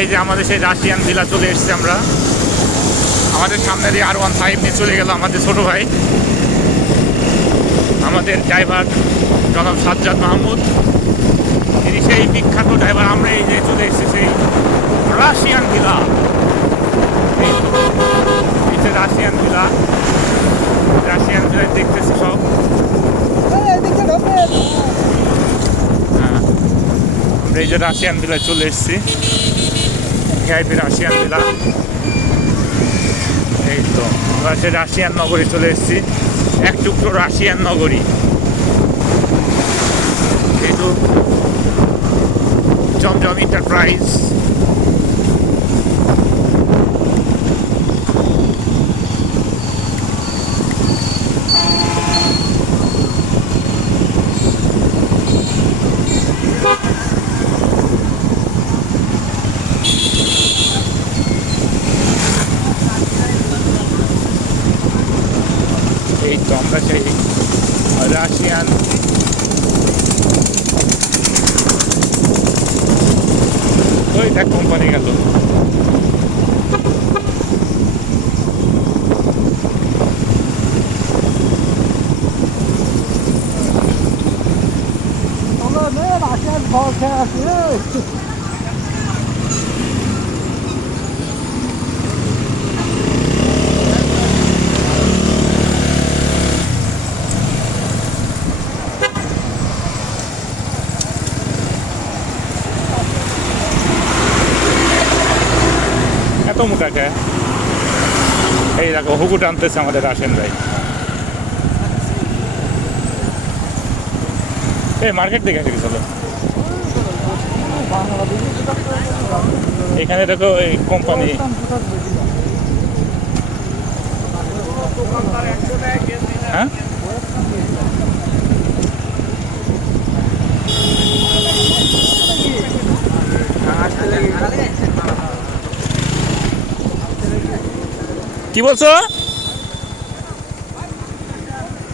এই যে আমাদের সেই রাশিয়ান ভিলা চলে এসেছি আমরা। আমাদের সামনে দিয়ে আর ওয়ান ফাইভ নিয়ে চলে গেল আমাদের ছোট ভাই। আমাদের ড্রাইভার জনাব সাজ্জাদ মাহমুদ। তিনি সেই বিখ্যাত ড্রাইভার আমরা এই যে চলে এসেছি সেই Russian villa Russian villa Russian villa আমরা এই যে রাশিয়ান ভিলায় চলে এসেছি। VIP Russian villa. এই তো, আমরা সে রাশিয়ান নগরী চলে এসেছি। এক টুকরো রাশিয়ান নগরী। এই তো, জমজম এন্টারপ্রাইজ এই তো আমরা সেই রাশিয়ান। ওই দেখ কোম্পানি গেল। এত মোটা কে এই দেখো হুকু টানতেছে আমাদের রাশিয়ান ভাই। এই, মার্কেট দেখে এসে চলো এখানে দেখো এই কোম্পানি। হ্যাঁ? কি বলছো?